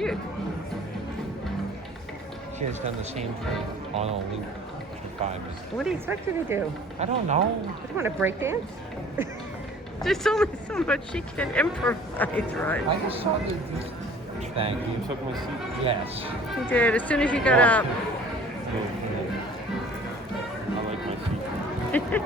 cute. She has done the same thing on a loop for 5 years. What do you expect her to do? I don't know. Do you want to break dance? There's only so much she can improvise, right? I just saw the thing. You took my seat. Yes. You did. As soon as you got up. I like my seat.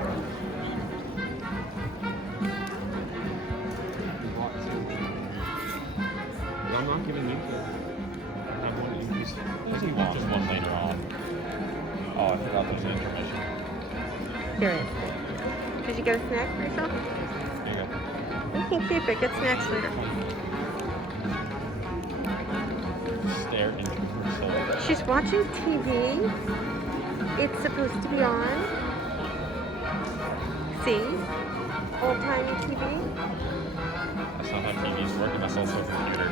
I'm not giving you the. I have one increase. He wants one later on. Oh, I forgot there's an intermission. Here. Did you get a snack for yourself? There you go. You can keep it. Get snacks later. Stare into her soul. She's watching TV. It's supposed to be on. See? Old-timey TV. That's not how TV's working. That's also a computer.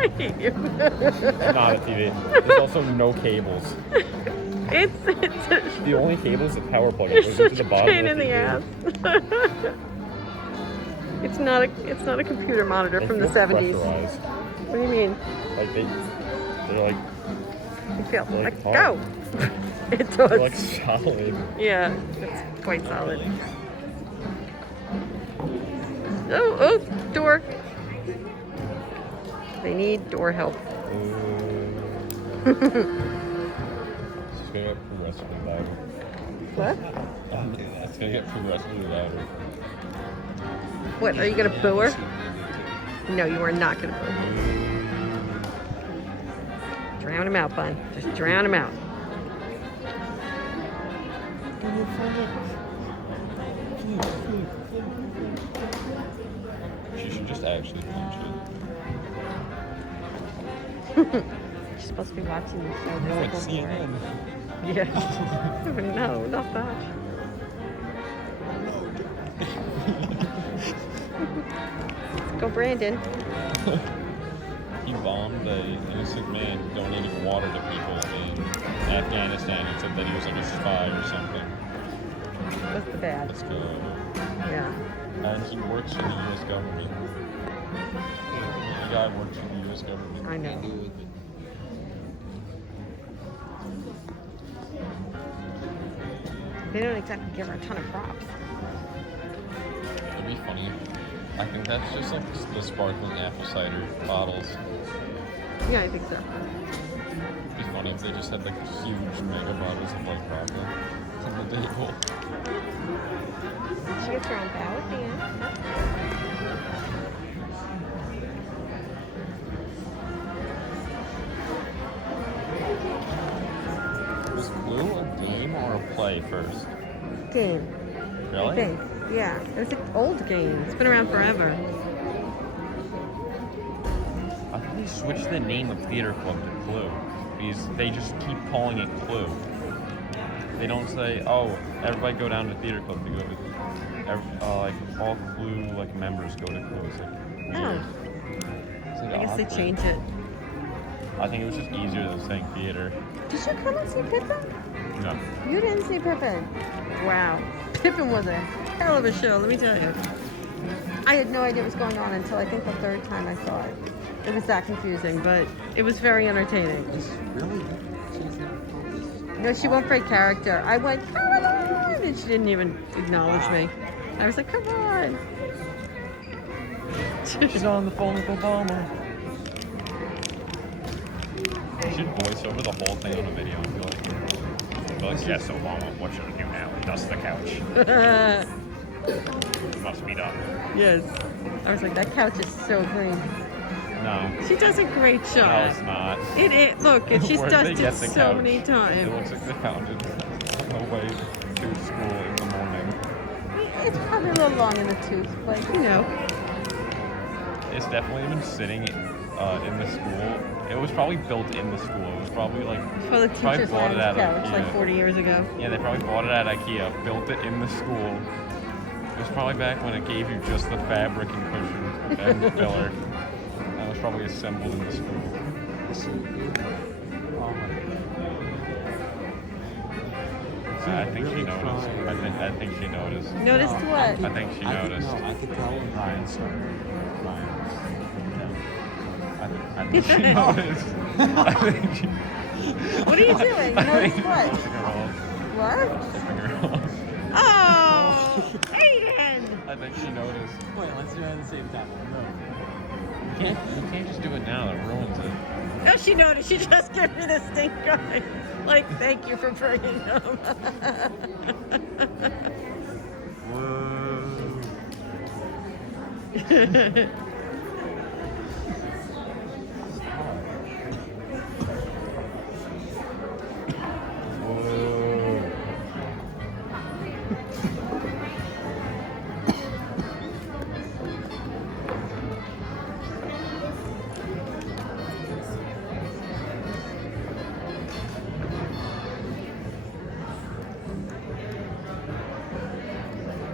I hate you. It's not a TV. There's also no cables. It's The only cable is the power plug. you're It goes such into a the bottom pain of in the the ass. It's not a computer monitor from the 70s. Pressurized. What do you mean? Like they're like You feel They're like like go. It does. they're like solid. Yeah, it's quite solid. Oh, door. They need door help. She's gonna get progressively louder. What? It's gonna get progressively louder. What, are you gonna boo her? No, you are not gonna boo her. Drown him out, bud. Just drown him out. She should just actually punch She's supposed to be watching the show. it. Like CNN. Yeah. No, not that. Go, Brandon. He bombed a innocent man donating water to people in Afghanistan and said that he was like a spy or something. What's the bad? Let's go. Yeah. And he works for the U.S. government. The guy works for the U.S. government. I know. They don't exactly give her a ton of props. It'd be funny. I think that's just like the sparkling apple cider bottles. Yeah, I think so. It'd be funny if they just had like huge mega bottles of like vodka on the table. She gets her own bow at the end. Was Clue a game or a play first? Game. Really? I think. Yeah. It's an old game. It's been around forever. I think they switched the name of Theater Club to Clue because they just keep calling it Clue. They don't say, "Oh, everybody go down to Theater Club to go to." Like all Clue like members go to Clue. It's like weird. Oh. It's like I guess they awkward. changed it. I think it was just easier than saying theater. Did you come and see Pippin? No. You didn't see Pippin. Wow. Pippin was a hell of a show, let me tell you. I had no idea what was going on until I think the third time I saw it. It was that confusing, but it was very entertaining. Really? No, she won't break character. I went, come on! And she didn't even acknowledge me. I was like, come on! She's on the phone with Obama. You should voice over the whole thing on a video and be like, yes, Obama, what should I do now? Dust the couch. It must be done. Yes. I was like, that couch is so clean. No. She does a great No, job. it's not. It look, and she's Where'd dusted they get the so couch? many It times. looks like they found it on the way to school in the morning. It's probably a little long in the tooth, but you know. It's definitely been sitting in the school. It was probably built in the school. It was probably like For the probably teacher's bought it lounge at couch IKEA. like 40 years ago. Yeah, they probably bought it at IKEA, built it in the school. It was probably back when it gave you just the fabric and cushion and filler. That was probably assembled in the school. I think she noticed. I think she noticed. Noticed what? I think she noticed. I could tell when Ryan started. Ryan. She noticed. I think she, What are you doing? I Notice think what? she's took her off. What? Took her off. Oh, Aiden! I think she noticed. Wait, let's do it at the same time. No. You can't just do it now. That ruins it. Oh, she noticed. She just gave me the stink eye. Like, thank you for bringing them. Whoa.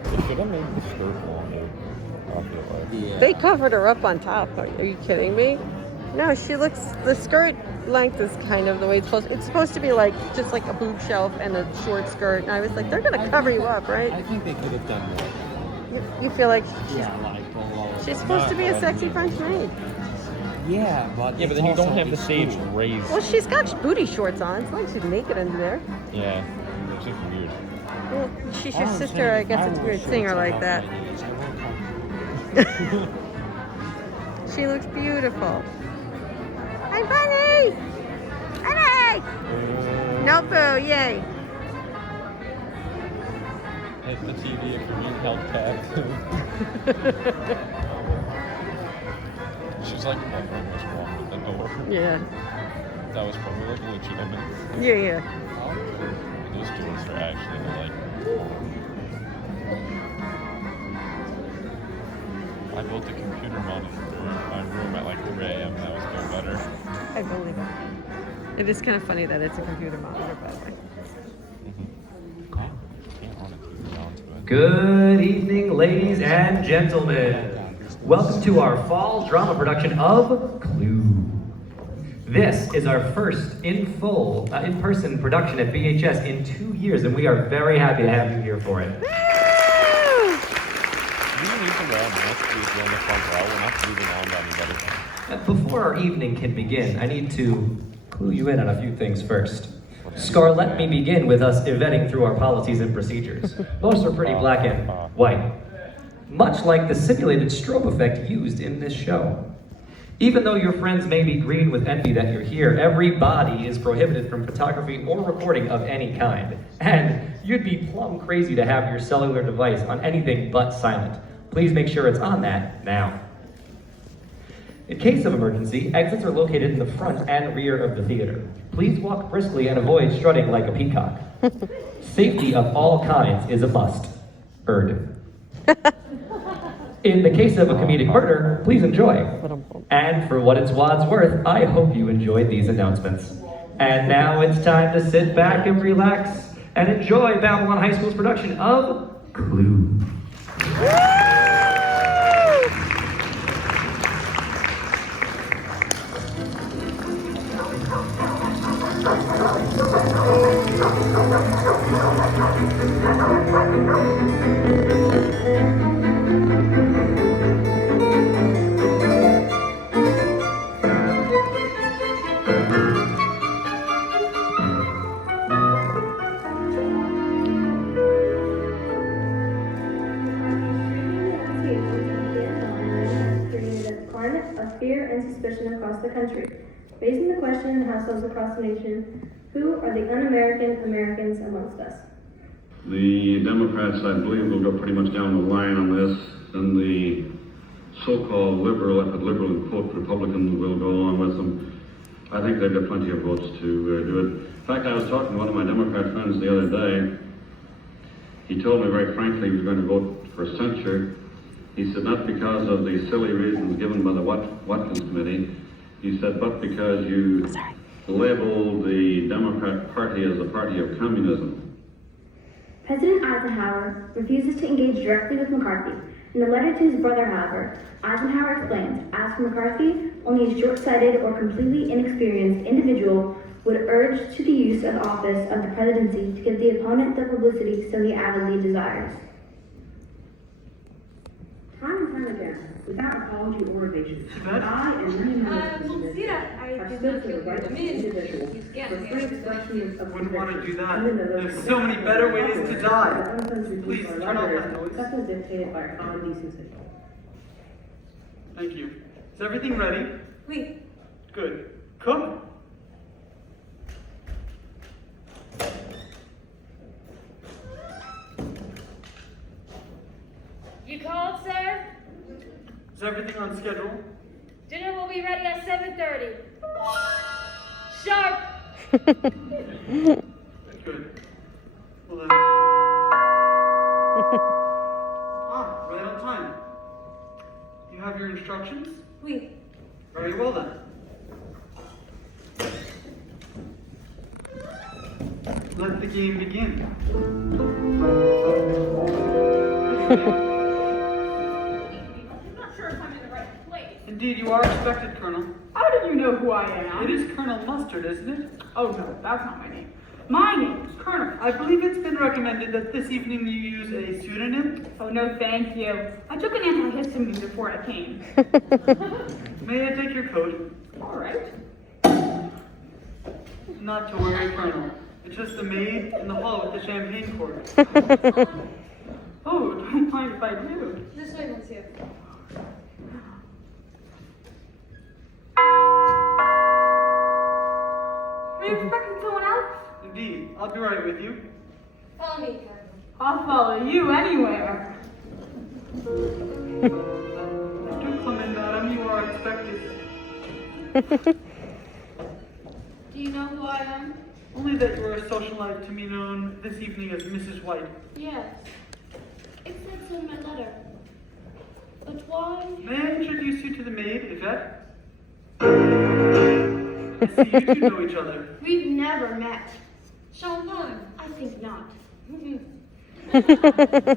They should have made the skirt longer. I feel like. Yeah. They covered her up on top. Are you kidding me? No, she looks, the skirt length is kind of the way it's supposed. It's supposed to be like, just like a boob shelf and a short skirt. And I was like, they're going to cover you up, I right? think they could have done more. You feel like Yeah, like pull all she's supposed to be a sexy French maid. Yeah, but Yeah, but it's then you don't also have the stage school. raised. Well, she's got booty shorts on. It's not like she's naked under there. Yeah, it's just weird. Well, she's your All I'm sister. saying I is guess it's wore weird shorts seeing her like about that. my age. I won't come. She looks beautiful. Hi, Bunny! Bunny! No boo, yay. Hit the TV if you need help tab. She's like wondering what's wrong with the door. Yeah. That was probably like legitimate. Yeah. Those doors are actually like. I built a computer monitor in my room at like 3 a.m. That was no better. I believe it. It is kind of funny that it's a computer monitor, by the way. Can't run a TV onto it. Good evening, ladies and gentlemen. Welcome to our fall drama production of Clue. This is our first in-person production at BHS in 2 years, and we are very happy to have you here for it. Woo! Do you need to wear a mask to be in the front row? We're not moving on to anybody. Before our evening can begin, I need to clue you in on a few things first. Scar, let me begin with us vetting through our policies and procedures. Most are pretty black and white, much like the simulated strobe effect used in this show. Even though your friends may be green with envy that you're here, everybody is prohibited from photography or recording of any kind. And you'd be plumb crazy to have your cellular device on anything but silent. Please make sure it's on that now. In case of emergency, exits are located in the front and rear of the theater. Please walk briskly and avoid strutting like a peacock. Safety of all kinds is a must. In the case of a comedic murder, please enjoy. And for what it's wad's worth, I hope you enjoyed these announcements. And now it's time to sit back and relax and enjoy Babylon High School's production of Clue. Fear and suspicion across the country, raising the question in households across the nation, who are the un-American Americans amongst us? The Democrats, I believe, will go pretty much down the line on this, and the so-called liberal, I put liberal in quote, Republicans will go along with them. I think they've got plenty of votes to do it. In fact, I was talking to one of my Democrat friends the other day. He told me very frankly he was going to vote for censure. He said, not because of the silly reasons given by the Watkins Committee. He said, but because you labeled the Democrat Party as a party of communism. President Eisenhower refuses to engage directly with McCarthy. In a letter to his brother, however, Eisenhower explains, as for McCarthy, only a short-sighted or completely inexperienced individual would urge to the use of office of the presidency to give the opponent the publicity so he avidly desires. Time and time again, without apology or evasion. I and many members of this committee have stood for the rights of individuals for free expression of Wouldn't want to do that. even though those There's so many better ways to die. the uncensored Please use of turn off libraries, that noise. except as dictated by our common decency. Thank you. Is everything ready? Oui. Good. Cook. You called, sir? Is everything on schedule? Dinner will be ready at 7:30. Sharp! Good. Well then. Right on time. You have your instructions? Oui. Very well then. Let the game begin. I'm not sure if I'm in the right place. Indeed, you are expected, Colonel. How do you know who I am? It is Colonel Mustard, isn't it? Oh no, that's not my name. My name is Colonel. I believe it's been recommended that this evening you use a pseudonym. Oh no, thank you. I took an antihistamine before I came. May I take your coat? All right. Not to worry, Colonel. It's just the maid in the hall with the champagne cork. Oh, don't mind if I do. This way, monsieur. Are you expecting someone else? Indeed, I'll be right with you. Follow me, Colonel. I'll follow you anywhere. Do come in, madam. You are expected. Do you know who I am? Only that you are a socialite to be known this evening as Mrs. White. Yes. It said so in my letter. But why? May I introduce you to the maid, Yvette? I see you two know each other. We've never met. Champagne? I think not.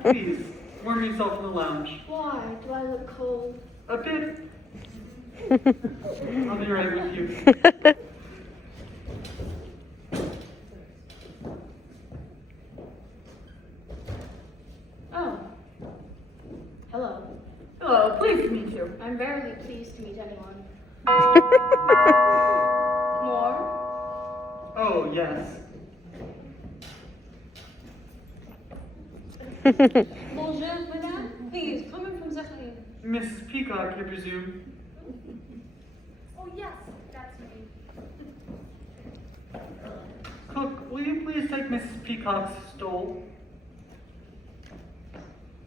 Please, warm yourself in the lounge. Why? Do I look cold? A bit. I'll be right with you. Oh. Hello. Hello, pleased to meet you. I'm very pleased to meet anyone. More? Oh, yes. Bonjour, madame. Please, come in from Zachary. Mrs. Peacock, I presume. Oh, yes, that's me. Cook, will you please take Mrs. Peacock's stole?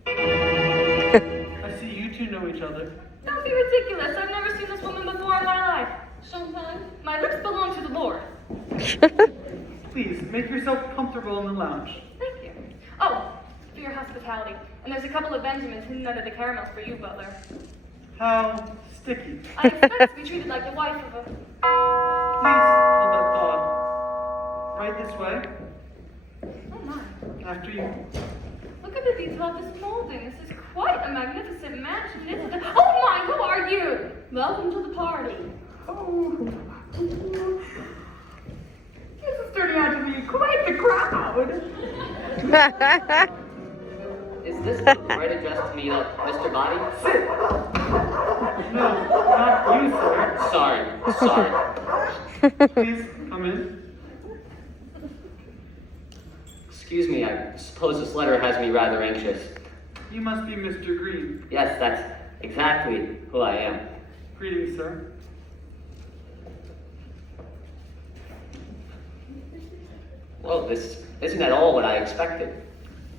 I see you two know each other. Don't be ridiculous. I've never seen this woman before in my life. Champagne? My lips belong to the Lord. Please, make yourself comfortable in the lounge. Thank you. Oh, for your hospitality. And there's a couple of Benjamins hidden under the caramels for you, butler. How sticky. I expect to be treated like the wife of a... Please hold that thought. Right this way. Oh my. After you. Look at the detail of this molding. This is quite a magnificent mansion, isn't it? Oh my, who are you? Welcome to the party. Oh. This is turning out to be quite the crowd. Is this the right address to meet up, Mr. Body? Sit! No, not you, sir. Sorry. Please come in. Excuse me, I suppose this letter has me rather anxious. You must be Mr. Green. Yes, that's exactly who I am. Greetings, sir. Well, this isn't at all what I expected.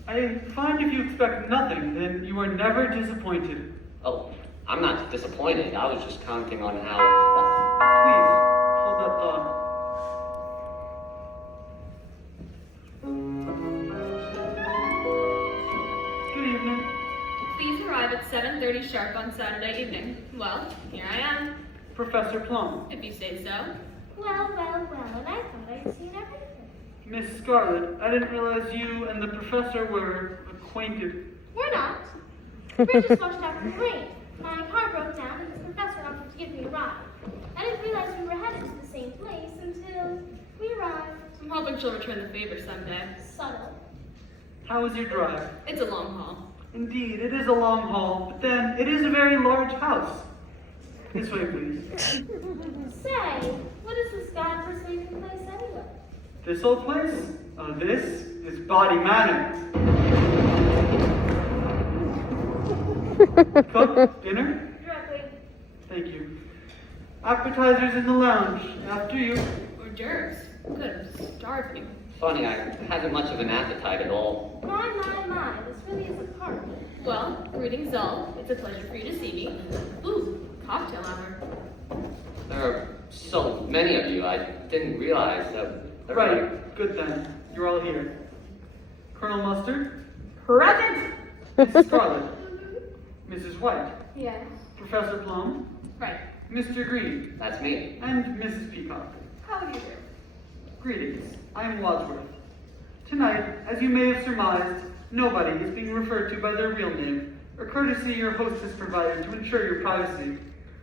I find if you expect nothing, then you are never disappointed. Oh, I'm not disappointed. I was just counting on how... Please, hold that thought. Good evening. Please arrive at 7:30 sharp on Saturday evening. Well, here I am, Professor Plum. if you say so. Well, and I thought I'd seen everything. Miss Scarlet, I didn't realize you and the professor were acquainted. We're not. We're just watched after the rain. My car broke down and the professor offered to give me a ride. I didn't realize we were headed to the same place until we arrived. I'm hoping she'll return the favor someday. Subtle. How was your drive? It's a long haul. Indeed, it is a long hall, but then it is a very large house. This way, please. Say, what is this godforsaken place anyway? This old place? This is Body Manor. Cook, dinner? Directly. Thank you. Appetizers in the lounge. After you. Hors d'oeuvres. Good, I'm starving. Funny, I haven't much of an appetite at all. My. This really is a party. Well, greetings all. It's a pleasure for you to see me. Ooh, cocktail hour. There are so many of you, I didn't realize that. Right, good then. You're all here. Colonel Mustard, Present! Mrs. Scarlet, Mrs. White, Yes. Professor Plum, Right. Mr. Green, That's me. and Mrs. Peacock. How do you do? Greetings. I am Wadsworth. Tonight, as you may have surmised, nobody is being referred to by their real name, a courtesy your hostess provided to ensure your privacy.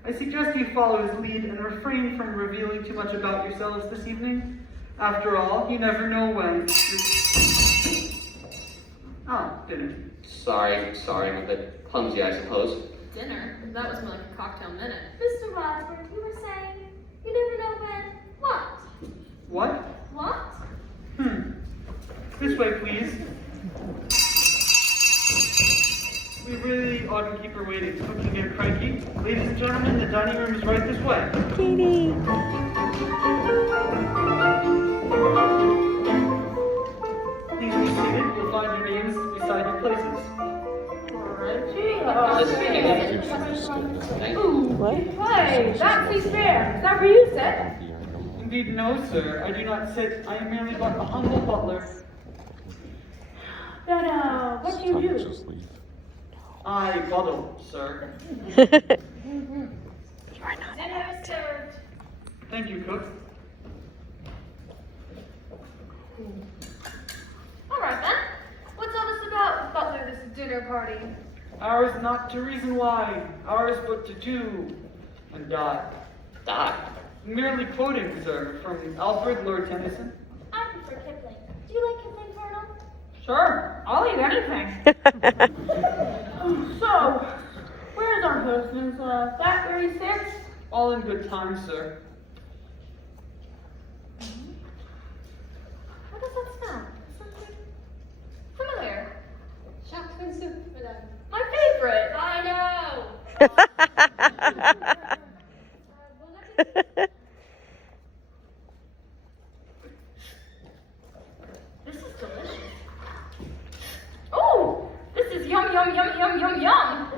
I suggest you follow his lead and refrain from revealing too much about yourselves this evening. After all, you never know when. Dinner. Sorry, I'm a bit clumsy, I suppose. Dinner? That was more like a cocktail minute. Mr. Wadsworth, you were saying you never know when. What? What? What? This way, please. We really ought to keep her waiting. Cooking get cranky. Ladies and gentlemen, the dining room is right this way. Katie. Please be seated. You'll find your names beside your places. Thank you. What? Hey, that's his fair. Is that where you sit? Indeed, no, sir. I do not sit. I am merely but a humble butler. Then, what do you do? I buttle, sir. Dinner is served. Thank you, cook. All right then. What's all this about, Butler, this dinner party? Ours not to reason why, ours but to do and die. Die. Merely quoting, sir, from Alfred Lord Tennyson. I prefer Kipling. Do you like Kipling, Colonel? Sure, I'll eat anything. So, where's our hostess? That where he sits? All in good time, sir. What does that smell? Something familiar. Shark soup, madame. My favorite. I know. This is delicious. Oh, this is yum, yum, yum, yum, yum, yum.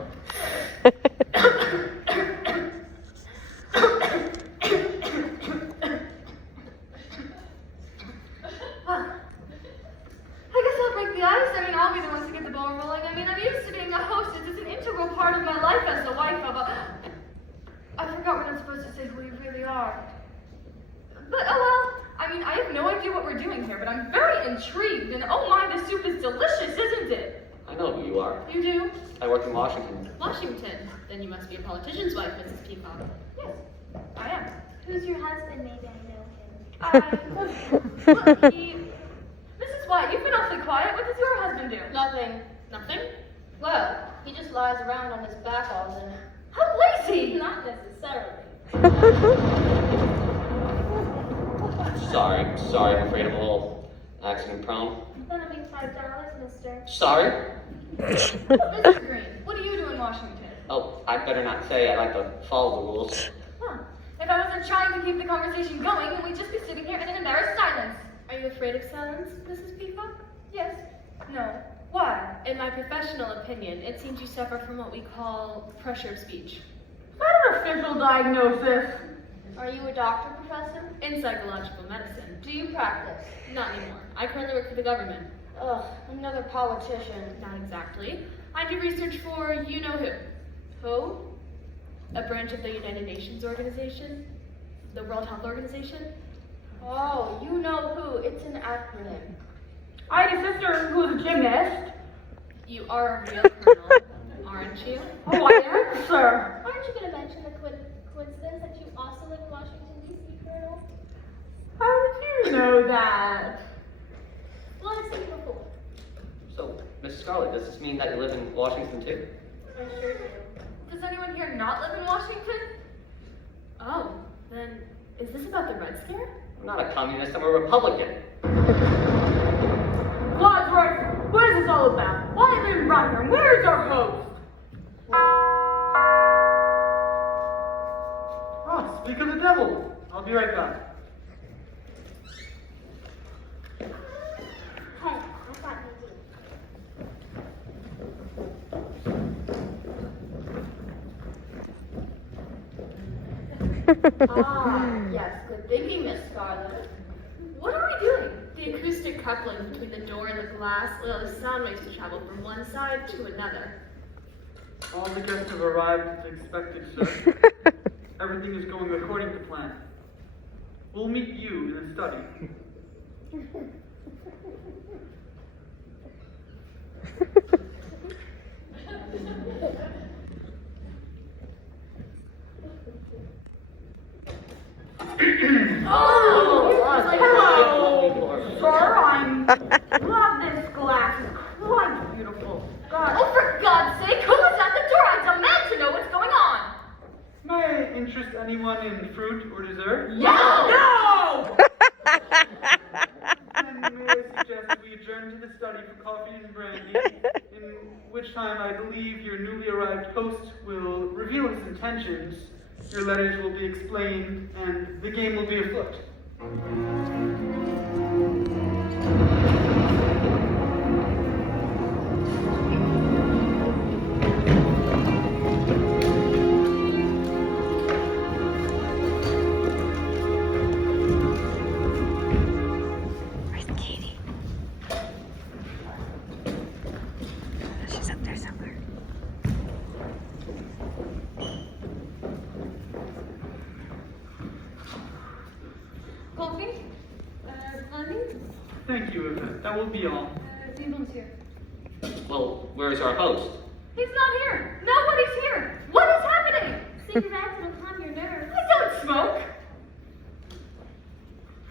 I guess I'll break the ice. I mean, I'll be the one to get the ball rolling. I mean, I'm used to being a hostess. It's an integral part of my life as the wife of a... I forgot what I'm supposed to say who you really are. But, oh well. I mean, I have no idea what we're doing here, but I'm very intrigued. And oh my, the soup is delicious, isn't it? I know who you are. You do? I work in Washington. Washington. Then you must be a politician's wife, Mrs. Peacock. Yes, I am. who's your husband? Maybe I know him. Look, Mrs. White, you've been awfully quiet. What does your husband do? Nothing. Nothing? Well, he just lies around on his back all day. How lazy! Not necessarily. Sorry, I'm afraid I'm a little accident prone. That'll be $5, mister. Sorry? Mr. Green, what do you do in Washington? Oh, I'd better not say. I like to follow the rules. Huh. If I wasn't trying to keep the conversation going, then we'd just be sitting here in an embarrassed silence. Are you afraid of silence, Mrs. Peacock? Yes. No. Why? In my professional opinion, it seems you suffer from what we call pressure of speech. Is that an official diagnosis? Are you a doctor, Professor? In psychological medicine. Do you practice? Not anymore. I currently work for the government. Ugh, another politician. Not exactly. I do research for you know who. Who? A branch of the United Nations organization. The World Health Organization. Oh, you know who. It's an acronym. I had a sister who was a gymnast. You are a real colonel, aren't you? Oh, I am, sir. Aren't you going to mention the coincidence that you also live in Washington, D.C., Colonel? How did you know that? Well, I've seen you before. So, Mrs. Scarlett, does this mean that you live in Washington too? I sure do. Does anyone here not live in Washington? Oh, then is this about the Red Scare? I'm not a communist, I'm a Republican. Wadsworth, what is this all about? Why have you brought here? Where is our host? Ah, speak of the devil. I'll be right back. Hey, I got an idea. Yes, good thinking, Miss Scarlet. What are we doing? The acoustic coupling between the door and the glass allows sound waves to travel from one side to another. All the guests have arrived as expected, sir. Everything is going according to plan. We'll meet you in the study. Hello, sir. Love this glass. It's quite beautiful. God. Oh, for God's sake, who is at the door? I demand to know what's going on. May I interest anyone in fruit or dessert? No! Then may I suggest we adjourn to the study for coffee and brandy, in which time I believe your newly arrived host will reveal his intentions, your letters will be explained, and the game will be afoot. Where's Katie? She's up there somewhere. Coffee? Honey? Thank you, Yvette. That will be all. Stephen's here. Well, where's our host? He's not here. Nobody's here. What is happening? Cigarettes will calm your nerves. I don't smoke.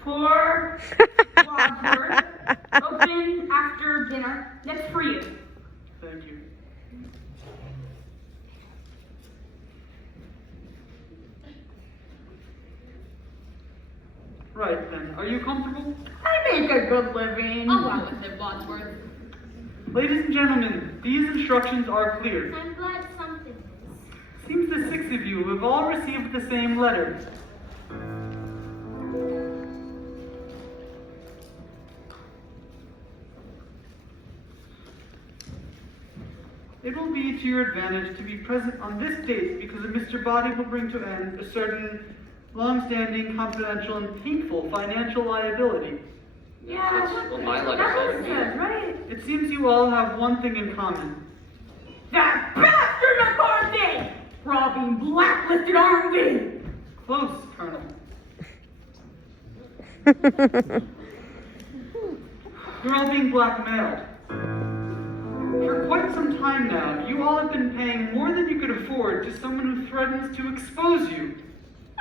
For Wadsworth, open after dinner. That's for you. Thank you. Right then, are you comfortable? I make a good living. I'll go with it, Wadsworth. Ladies and gentlemen, these instructions are clear. I'm glad something is. Seems the 6 of you have all received the same letter. It will be to your advantage to be present on this date because Mr. Body will bring to end a certain long-standing, confidential, and painful financial liability. Yeah, That's what my letter that said. was good, right? It seems you all have one thing in common. That bastard McCarthy! We're all being blacklisted, aren't we? Close, Colonel. You're all being blackmailed. For quite some time now, you all have been paying more than you could afford to someone who threatens to expose you.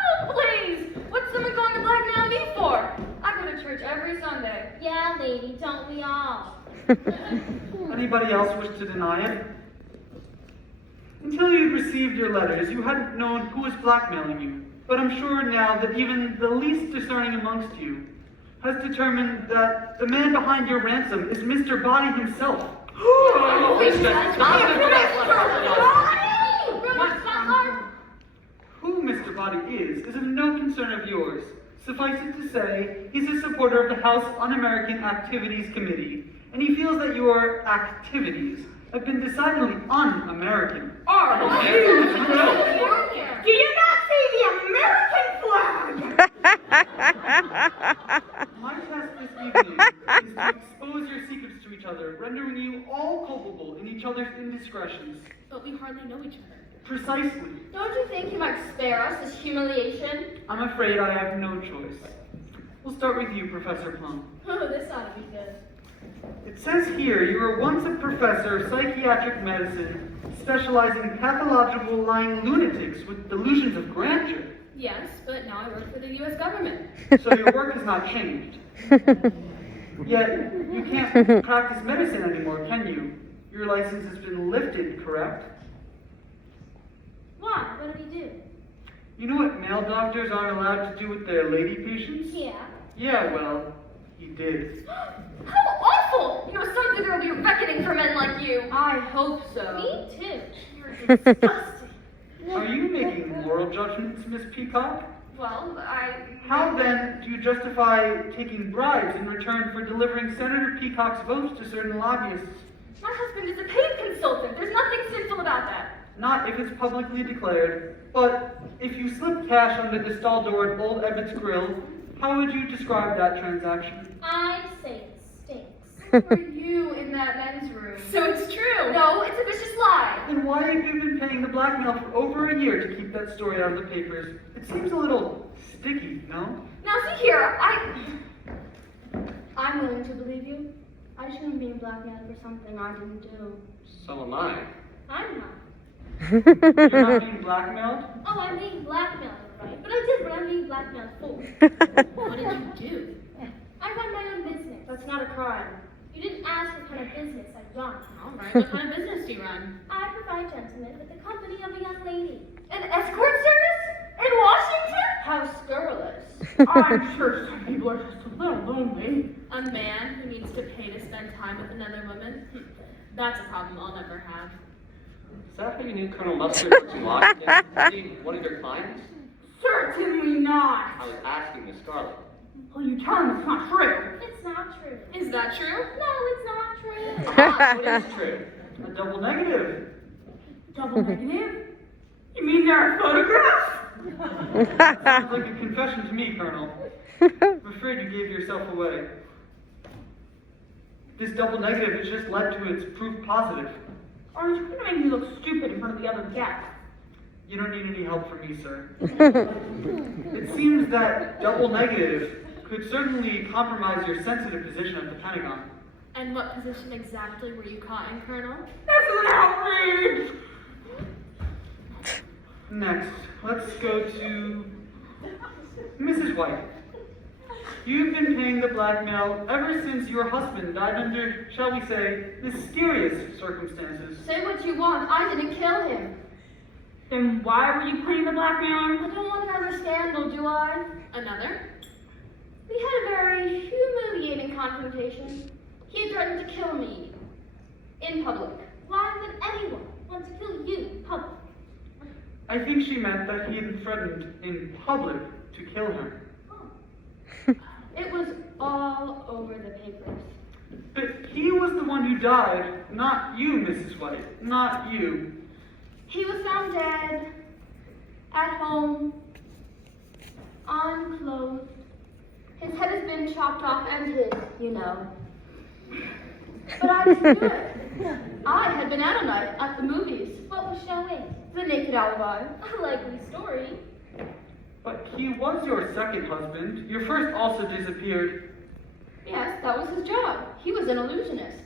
Oh, please! What's someone going to blackmail me for? I go to church every Sunday. Yeah, lady, don't we all? Anybody else wish to deny it? Until you received your letters, you hadn't known who was blackmailing you. But I'm sure now that even the least discerning amongst you has determined that the man behind your ransom is Mr. Body himself. Who Mr. Body is of no concern of yours. Suffice it to say, he's a supporter of the House Un-American Activities Committee, and he feels that your activities have been decidedly un-American. Are you American? Do you not see the American flag? My task this evening is to expose your secrets to each other, rendering you all culpable in each other's indiscretions. But we hardly know each other. Precisely. Don't you think you might spare us this humiliation? I'm afraid I have no choice. We'll start with you, Professor Plum. Oh, this ought to be good. It says here you were once a professor of psychiatric medicine, specializing in pathological lying lunatics with delusions of grandeur. Yes, but now I work for the U.S. government. So your work has not changed. Yet, you can't practice medicine anymore, can you? your license has been lifted, correct? Why? What did he do? You know what male doctors aren't allowed to do with their lady patients? Yeah. Yeah, well, he did. How awful! You know, someday there will be a reckoning for men like you. I hope so. Me too. You're disgusting. Are you making moral judgments, Miss Peacock? Well, How then do you justify taking bribes in return for delivering Senator Peacock's votes to certain lobbyists? My husband is a paid consultant. There's nothing sinful about that. Not if it's publicly declared, but if you slip cash under the stall door at Old Ebbett's Grill, how would you describe that transaction? I'd say it stinks. Were you in that men's room? So it's true. No, it's a vicious lie. Then why have you been paying the blackmail for over a year to keep that story out of the papers? It seems a little sticky, no? Now see here, I'm willing to believe you. I shouldn't be blackmailed for something I didn't do. So am I. I'm not. You're not being blackmailed? Oh, I'm being blackmailed, right? But I did what I'm being blackmailed for. What did you do? I run my own business. That's not a crime. You didn't ask what kind of business I run. All right, what kind of business do you run? I provide gentlemen with the company of a young lady. an escort service in Washington? How scurrilous. I'm sure some people are just a little lonely. A man who needs to pay to spend time with another woman? That's a problem I'll never have. Is that how you knew Colonel Mustard was in Washington? Was he one of your clients? Certainly not. I was asking Miss Scarlet. Well, you tell him it's not true. It's not true. Is that true? No, it's not true. Ah, what is true? A double negative. Double negative? You mean there are photographs? Sounds like a confession to me, Colonel. I'm afraid you gave yourself away. This double negative has just led to its proof positive. Aren't you going to make me look stupid in front of the other guests? You don't need any help from me, sir. It seems that double negative could certainly compromise your sensitive position at the Pentagon. And what position exactly were you caught in, Colonel? This is an outrage! Next, let's go to Mrs. White. You've been paying the blackmail ever since your husband died under, shall we say, mysterious circumstances. Say what you want. I didn't kill him. Then why were you paying the blackmailer? I don't want another scandal, do I? Another? We had a very humiliating confrontation. He had threatened to kill me. In public. Why would anyone want to kill you in public? I think she meant that he had threatened in public to kill her. It was all over the papers. But he was the one who died, not you, Mrs. White, not you. He was found dead, at home, unclothed. His head has been chopped off and hid, you know. But I didn't do it. I had been out a night at the movies. What was showing? The Naked Alibi. A likely story. But he was your second husband. Your first also disappeared, Yes, that was his job. He was an illusionist.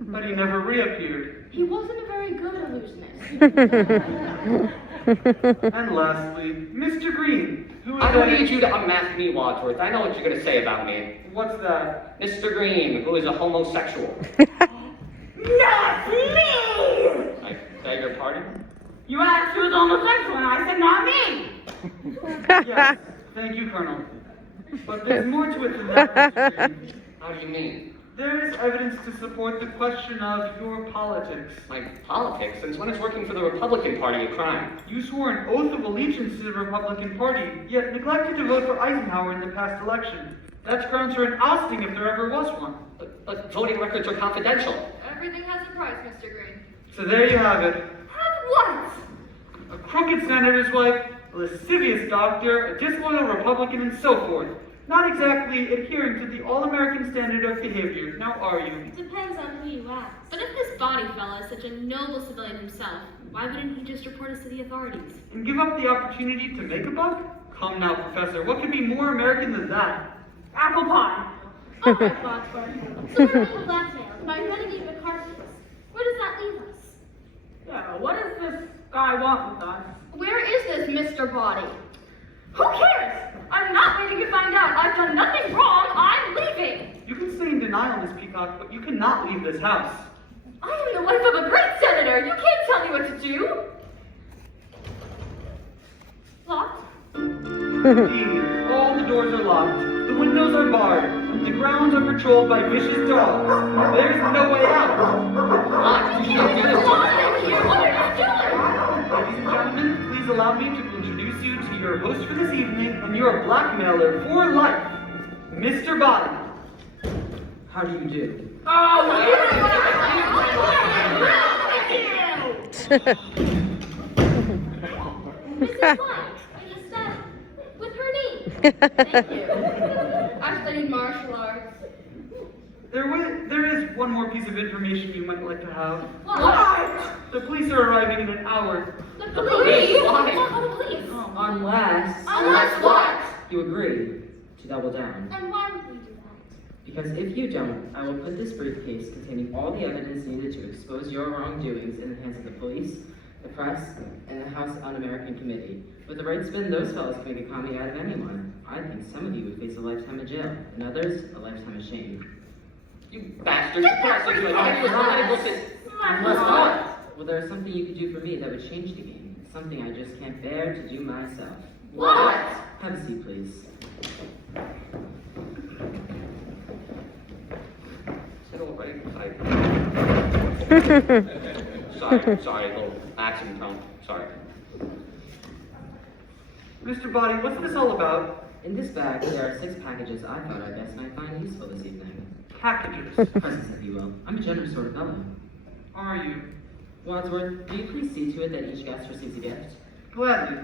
but he never reappeared. He wasn't a very good illusionist. And lastly, Mr. Green, who is I don't a- need you to unmask me, Wadsworth. I know what you're going to say about me. What's that? Mr. Green, who is a homosexual. Not me! I beg your pardon? You asked who was homosexual and I said not me! Yes, thank you, Colonel. But there's more to it than that, Mr. Green. How do you mean? There is evidence to support the question of your politics. My politics? Since when is working for the Republican Party a crime? You swore an oath of allegiance to the Republican Party, yet neglected to vote for Eisenhower in the past election. That's grounds for an ousting if there ever was one. But voting records are confidential. Everything has a price, Mr. Green. So there you have it. Have what? A crooked senator's wife, a lascivious doctor, a disloyal Republican, and so forth. Not exactly adhering to the all-American standard of behavior, now are you? Depends on who you ask. But if this body fella is such a noble civilian himself, why wouldn't he just report us to the authorities? And give up the opportunity to make a buck? Come now, Professor, what could be more American than that? Apple pie. All right, Wadsworth. So we're being blackmailed by renegade McCarthy's. Where does that leave us? Yeah, what does this guy want with us? Where is this Mr. Body? Who cares? I'm not waiting to find out. I've done nothing wrong. I'm leaving. You can stay in denial, Miss Peacock, but you cannot leave this house. I am the wife of a great senator. You can't tell me what to do. Locked? Indeed, all the doors are locked, the windows are barred, and the grounds are patrolled by vicious dogs. There's no way out. What? You can't do this. What are you doing? Ladies and gentlemen, please allow me to introduce you to your host for this evening and your blackmailer for life, Mr. Body. How do you do? Mrs. White, with her name. Thank you. I studied martial arts. There is one more piece of information you might like to have. What? The police are arriving in an hour. The police? Why? The police? Unless what? you agree to double down. And why would we do that? Because if you don't, I will put this briefcase containing all the evidence needed to expose your wrongdoings in the hands of the police, the press, and the House Un-American Committee. With the right spin, those fellows can make a commie out of anyone. I think some of you would face a lifetime in jail, and others, a lifetime of shame. You bastards. Bastards. You Unless what? Well, there's something you could do for me that would change the game. Something I just can't bear to do myself. What? Have a seat, please. Said already. Sorry, little accent tone. Sorry. Mr. Body, what's this all about? In this bag, there are 6 packages I thought our guest might find useful this evening. Packages. Presents, if you will. I'm a generous sort of fellow. Are you? Wadsworth, do you please see to it that each guest receives a gift? Gladly.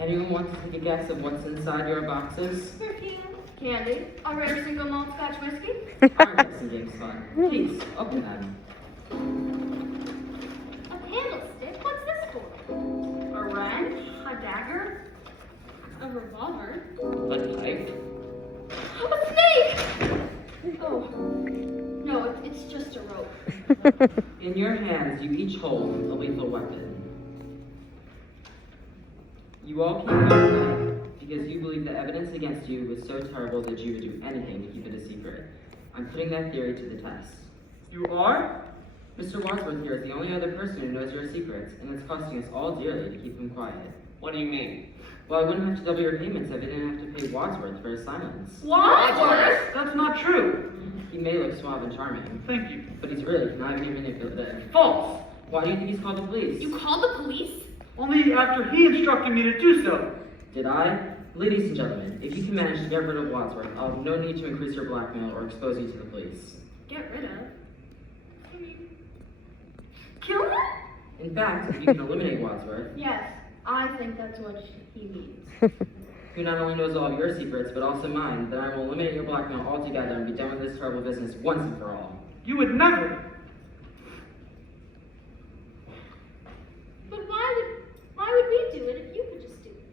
Anyone want to take a guess of what's inside your boxes? Perfume. Candy. A rare single malt Scotch whiskey. Our guessing game's fun. Please, open them. A candlestick? What's this for? A wrench. A dagger. A revolver? A knife? A snake! Oh. No, it's just a rope. In your hands, you each hold a lethal weapon. You all came here tonight because you believe the evidence against you was so terrible that you would do anything to keep it a secret. I'm putting that theory to the test. You are? Mr. Wadsworth here is the only other person who knows your secrets, and it's costing us all dearly to keep him quiet. What do you mean? Well, I wouldn't have to double your payments if I didn't have to pay Wadsworth for his silence. Wadsworth? That's not true. He may look suave and charming, Thank you. but he's really conniving and manipulative. False. Why do you think he's called the police? You called the police? Only after he instructed me to do so. Did I? Ladies and gentlemen, if you can manage to get rid of Wadsworth, I'll have no need to increase your blackmail or expose you to the police. Get rid of? Kill him? In fact, if you can eliminate Wadsworth, Yes, I think that's what he means. who not only knows all of your secrets, but also mine, then I will eliminate your blackmail altogether and be done with this terrible business once and for all. You would never. But why would we do it if you could just do it?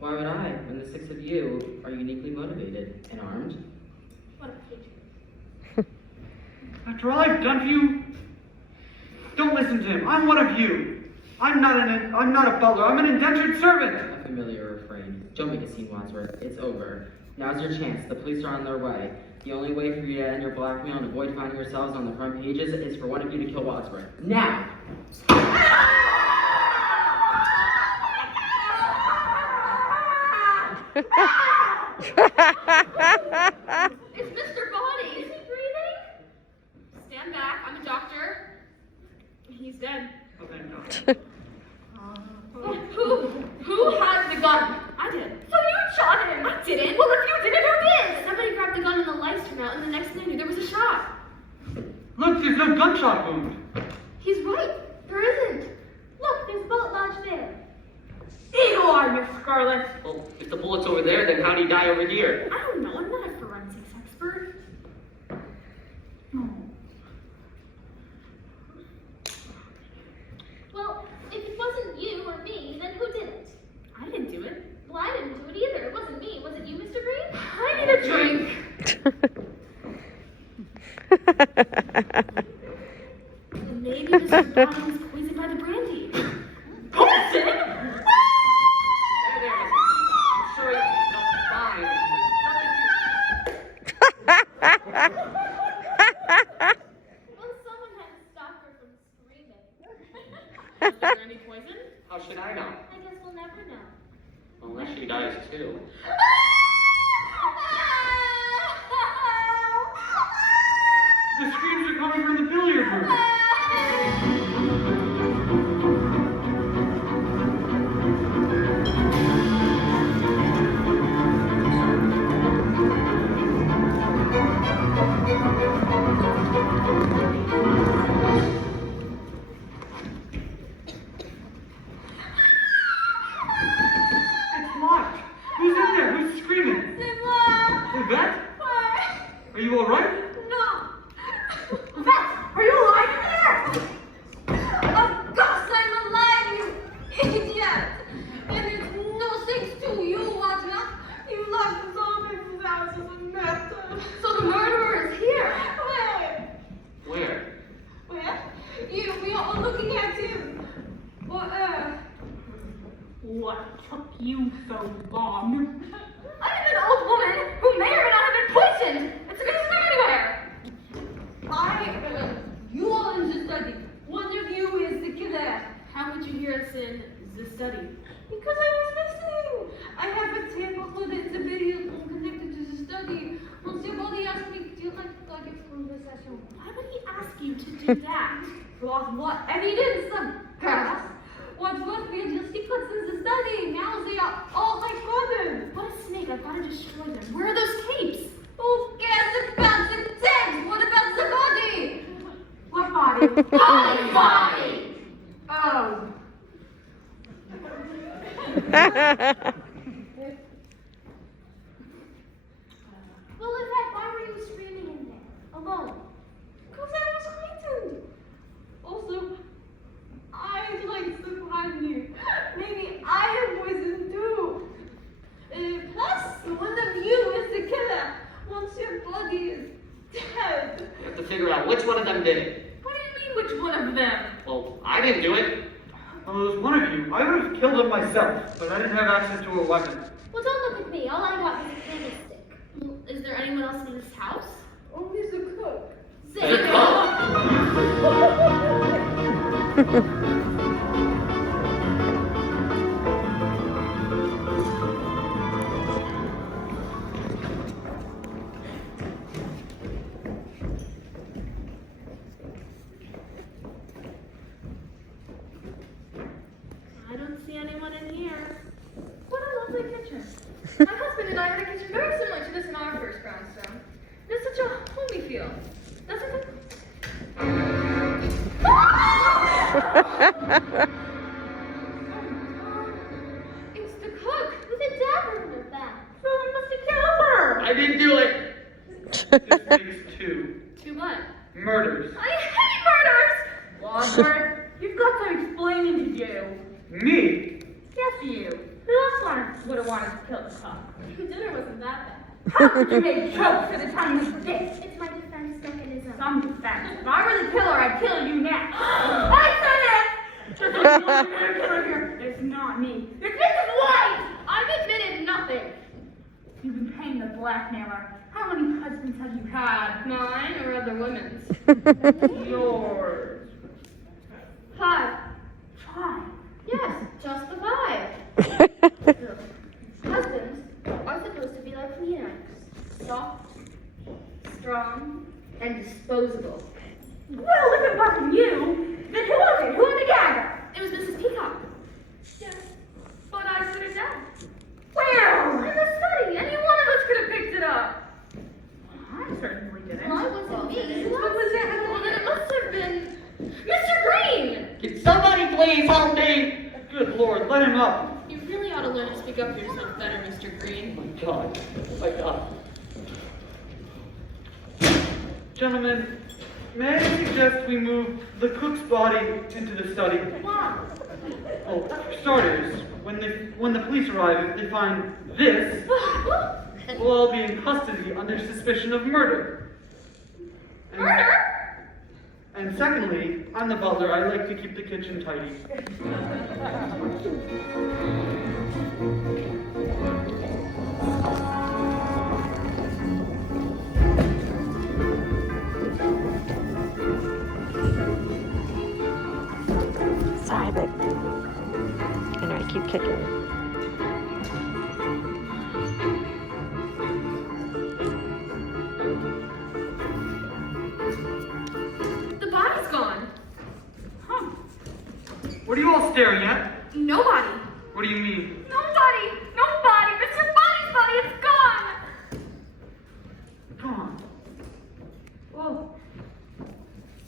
Why would I, when the 6 of you are uniquely motivated and armed? What a patriot. After all I've done for you, don't listen to him. I'm one of you. I'm not a butler. I'm an indentured servant. A familiar refrain. Don't make a scene, Wadsworth. It's over. Now's your chance. The police are on their way. The only way for you to end your blackmail and avoid finding yourselves on the front pages is for one of you to kill Wadsworth. Now! It's Mr. Body. Is he breathing? Stand back. I'm a doctor. He's dead. Oh, thank God. Who had the gun? I did. So you shot him. I didn't. Well, if you didn't, who did? Somebody grabbed the gun and the lights turned out, and the next thing I knew, there was a shot. Look, there's no gunshot wound. He's right. There isn't. Look, there's a bullet lodged there. Eagle eye, Miss Scarlet. Well, if the bullet's over there, then how'd he die over here? I don't know. I'm not a forensics expert. Well, if it wasn't you or me, then who did it? I didn't do it. Well, I didn't do it either. It wasn't me. Was it you, Mr. Green? I need a drink. Maybe Mr. Body was poisoned by the do that? What evidence of gas? What videos he puts in the study? Now they are all recorded. What a snake, I've got to destroy them. Where are those tapes? Who cares about the tapes? What about the body? What body? Body! Oh. Well, Yvette, why were you screaming in there? Alone? Because I was frightened. Also, I'd like to find you. Maybe I am poisoned too. Plus, one of you is the killer. Once your body is dead. You have to figure out which one of them did it. What do you mean, which one of them? Well, I didn't do it. Well, it was one of you. I would have killed him myself, but I didn't have access to a weapon. Well, don't look at me. All I got was a candlestick. Is there anyone else in this house? Only the cook. The cook. I don't see anyone in here. What a lovely kitchen. My husband and I had a kitchen very similar to this in our first brownstone. There's such a homey feel, doesn't it? It's the cook with a dagger in her back. Someone must have killed her. I didn't do it. This makes two. To what? Murders. I hate murders! Wadsworth, you've got some explaining to do. Me? Yes, you. Who else would have wanted to kill the cook? Your dinner wasn't that bad. How could you make jokes at a time like this? It's my defense mechanism. Some defense. If I were the killer, I'd kill you next. I said it! Just like you want to killer here. It's not me. It's Mrs. White! I've admitted nothing. You've been paying the blackmailer. How many husbands have you had? Mine or other women's? Yours. 5. 5. Yes, just the 5. Husbands are supposed to be like Kleenex. Soft, strong, and disposable. Well, if it wasn't you, then who was it? Who in the gagger? It was Mrs. Peacock. Yes, but I put it down. Well, In the study, any one of us could have picked it up. I certainly didn't. Well, it wasn't me. What was it? Well, then it must have been Mr. Green. Can somebody please help me? Good Lord, let him up. You really ought to learn to speak up for yourself better, Mr. Green. Oh my God. Gentlemen, may I suggest we move the cook's body into the study? Why? Oh, for starters, when the police arrive, if they find this, we'll all be in custody under suspicion of murder. Murder? And secondly, I'm the butler. I like to keep the kitchen tidy. Sorry, but I know I keep kicking. The body's gone. Huh. What are you all staring at? Nobody. What do you mean? Nobody. Nobody. Mr. Body's body, it's gone. Gone. Whoa.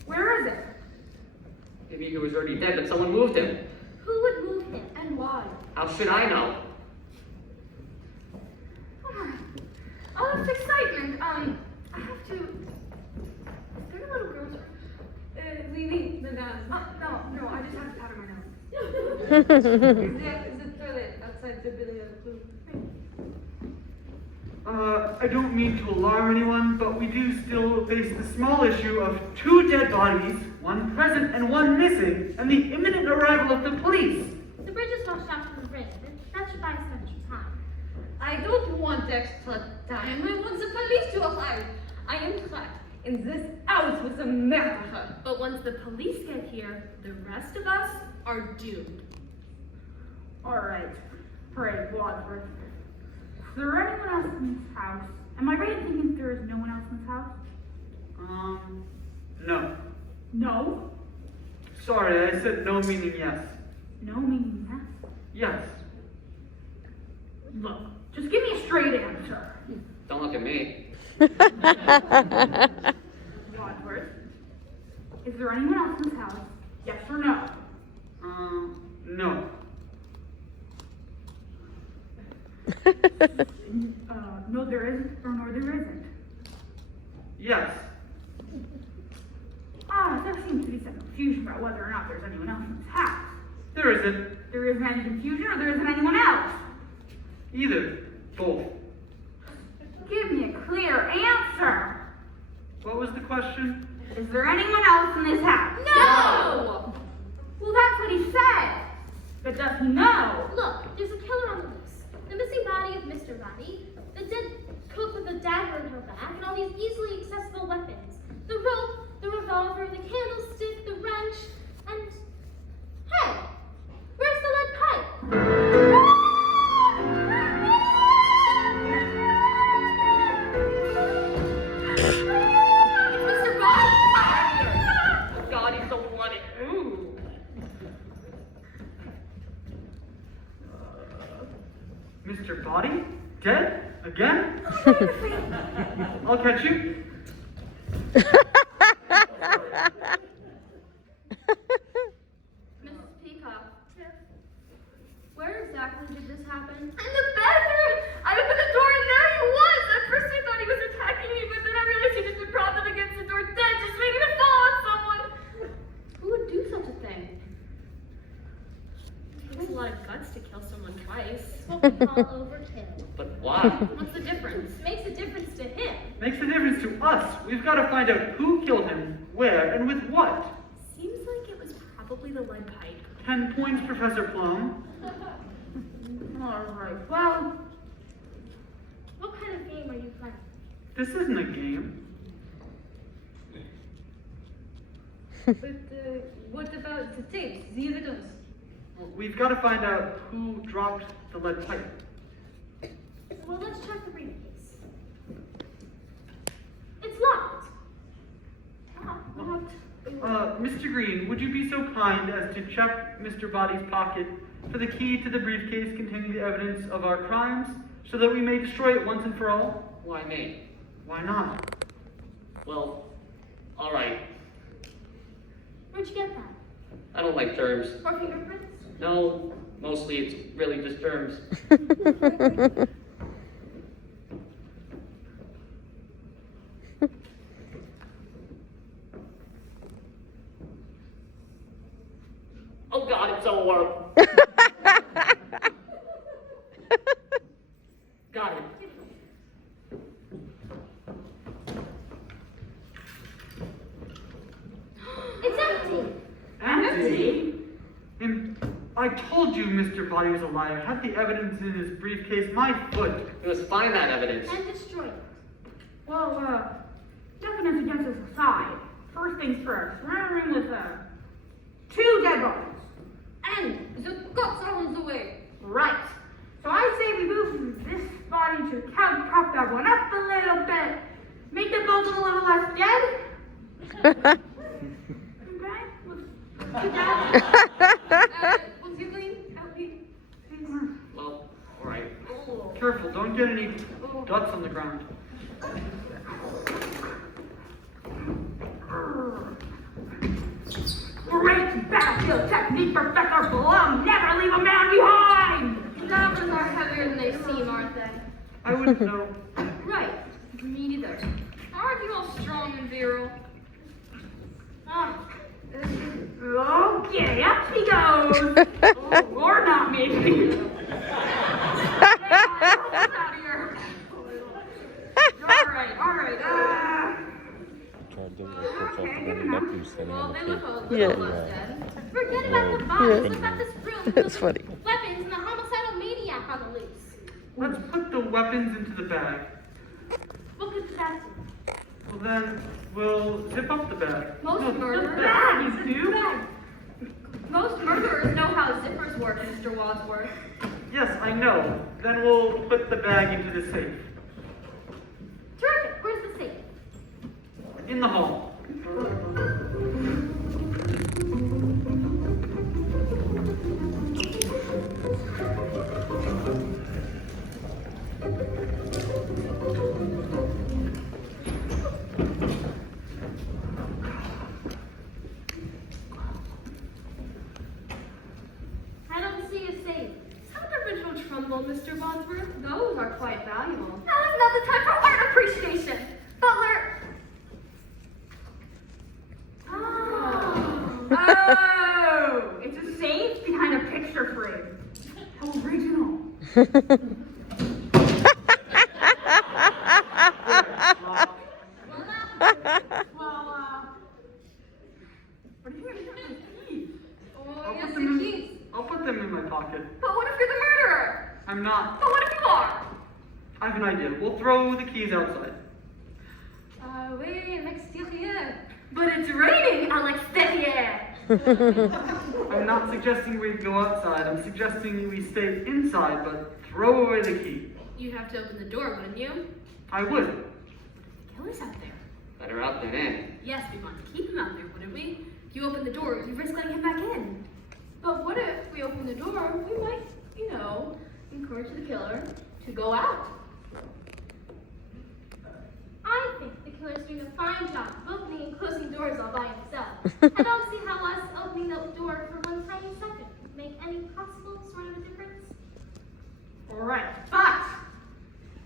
Where is it? Maybe he was already dead, but someone moved him. Who would move him and why? How should I know? Oh, it's excitement. I have to. Is there a little girl? Lily, the nose. No, I just have to powder my nose. the toilet outside the building of the blue. I don't mean to alarm anyone, but we do still face the small issue of 2 dead bodies, one present and one missing, and the imminent arrival of the police. The bridge is washed out from the ring. That should buy us extra time. I don't want extra time. I want the police to arrive. I am trapped in this house with a murderer. But once the police get here, the rest of us are doomed. All right. Pray, Wadsworth. Is there anyone else in this house? Am I right in thinking there is no one else in this house? No. No. Sorry, I said no meaning yes. No meaning yes. Yes. Look, just give me a straight answer. Don't look at me. Wadsworth, is there anyone else in this house? Yes or no? No. No there isn't, or no there isn't. Yes. There seems to be some confusion about whether or not there's anyone else in this house. There isn't. There isn't any confusion, or there isn't anyone else? Either. Both. Give me a clear answer. What was the question? Is there anyone else in this house? No! Well, that's what he said. But does he know? Look, there's a killer on the loose. The missing body of Mr. Body, the dead cook with a dagger in her back, and all these easily accessible weapons. The rope, the revolver, the candlestick, the wrench, and... Hey! Where's the lead pipe? Mr. Body! God, he's so bloody. Ooh. Mr. Body? Dead? Again? I'll catch you. Mrs. Peacock. Where exactly did this happen? In the bedroom! I opened the door and there he was! At first I thought he was attacking me, but then I realized he just been propped up against the door dead, just making a fall on someone! Who would do such a thing? It takes a lot of guts to kill someone twice. It's what we call overkill. But why? What's the difference? Makes a difference to him. Makes a difference to us. We've got to find out who killed him, where, and with what. Seems like it was probably the lead pipe. 10 points, Professor Plum. Alright, well, What kind of game are you playing? This isn't a game. but what about the tapes, the evidence? We've got to find out who dropped the lead pipe. Well, let's check the briefcase. It's locked. Mr. Green, would you be so kind as to check Mr. Body's pocket for the key to the briefcase containing the evidence of our crimes, so that we may destroy it once and for all? Why me? Why not? Well, alright. Where'd you get that? I don't like germs. Or fingerprints? No, mostly it's really just germs. Oh God, it's over. Got it. It's empty. Empty? I told you Mr. Body was a liar. Had the evidence in his briefcase. My foot. We must find that evidence. And destroy it. Well, evidence against us aside, first things first, we're entering with, 2 dead bodies. And the guts are on the way. Right. So I say we move this body to prop that one up a little bit, make them both a little less dead. Okay? Was you going out here? Well, alright. Careful, don't get any guts on the ground. Great battlefield technique, Professor Blum! Never leave a man behind! Numbers are heavier than they seem, aren't they? I wouldn't know. Right. Me neither. Aren't you all strong and virile? Okay, up he goes! Oh, or not, maybe. Alright. Well, they look a little Yeah. less dead. Forget about the bodies. Look at this room. It's funny. Weapons and the homicidal maniac on the loose. Let's put the weapons into the bag. What could that do? Well then, we'll zip up the bag. Most murderers. Bag, you do? Most murderers know how zippers work, Mr. Wadsworth. Yes, I know. Then we'll put the bag into the safe. Terrific. Where's the safe? In the hall. What are you gonna do with the keys? I'll put them in my pocket. But what if you're the murderer? I'm not. But what if you are? I have an idea. We'll throw the keys outside. Oui, à l'extérieur. But it's raining à l'extérieur. I'm not suggesting we go outside. I'm suggesting we stay inside, but throw away the key. You'd have to open the door, wouldn't you? I would. The killer's out there. Better out than in. Yes, we want to keep him out there, wouldn't we? If you open the door, you risk letting him back in. But what if we open the door, we might, encourage the killer to go out. I think the killer's doing a fine job of opening and closing doors all by himself. I don't see how us opening the door for one tiny second would make any possible sort of a difference. Alright, but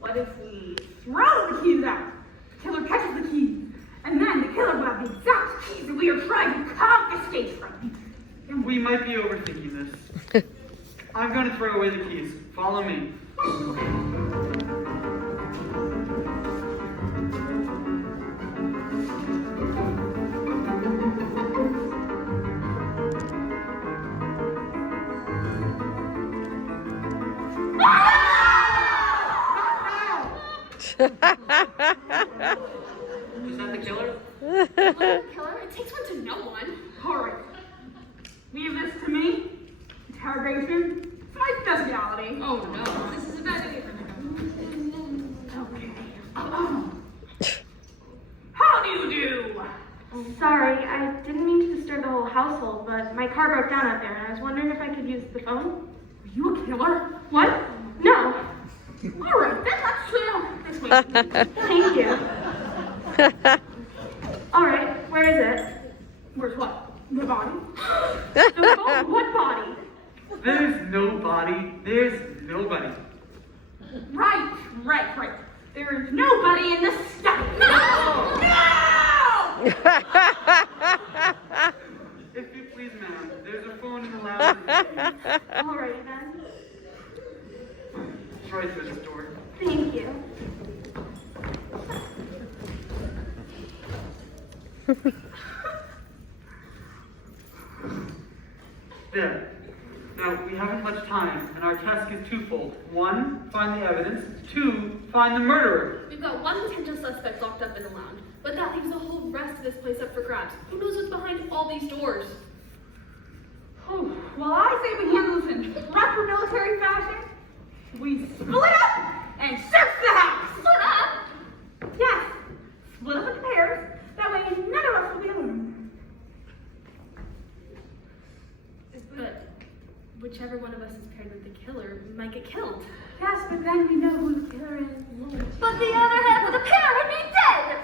what if we throw the keys out? The killer catches the keys, and then the killer will have the exact keys that we are trying to confiscate from him. We might be overthinking this. I'm going to throw away the keys. Follow me. Is that the killer? Killer? It takes one to know one. Alright, leave this to me. Interrogation, it's my specialty. Oh no, this is a bad idea for me. Okay. How do you do? Sorry, I didn't mean to disturb the whole household, but my car broke down out there, and I was wondering if I could use the phone. Are you a killer? What? No. Alright, then let's chill this way. Thank you. Alright, where is it? Where's what? The body? The phone? What body? There's no body. There's nobody. Right. There is nobody in the study. No! If you please, ma'am, there's a phone in the lounge. Alrighty then. It's right through this door. Thank you. There. Now, we haven't much time, and our task is twofold. 1, find the evidence. 2, find the murderer. We've got one potential suspect locked up in the lounge, but that leaves the whole rest of this place up for grabs. Who knows what's behind all these doors? Well, I say we handle this in proper military fashion. We split up and search the house. Split up? Yes. Split up into pairs. That way none of us will be alone. But whichever one of us is paired with the killer might get killed. Yes, but then we know who the killer is. But the other half of the pair would be dead!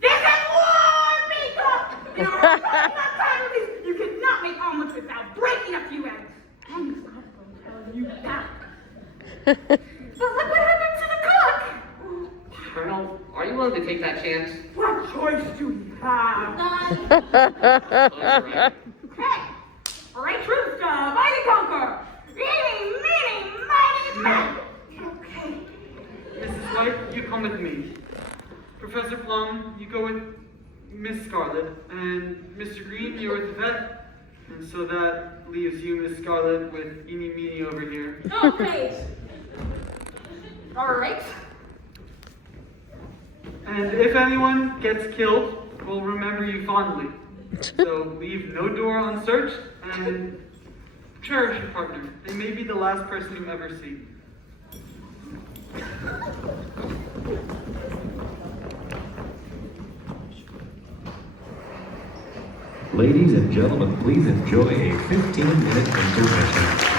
This is war, people! In our not families, you cannot make omelets without breaking a few eggs. I'm telling you that. But look what happened to the cook! Colonel, are you willing to take that chance? What choice do we have? Well, you're right. Okay, right troops to fight and conquer. Eeny, meeny, miny, men. Okay. Mrs. White, you come with me. Professor Plum, you go with Miss Scarlet. And Mr. Green, you're with the vet. And so that leaves you, Miss Scarlet, with Eeny Meeny over here. Oh, great. All right. And if anyone gets killed, we'll remember you fondly. So leave no door unsearched and cherish your partner. They may be the last person you ever see. Ladies and gentlemen, please enjoy a 15-minute intermission.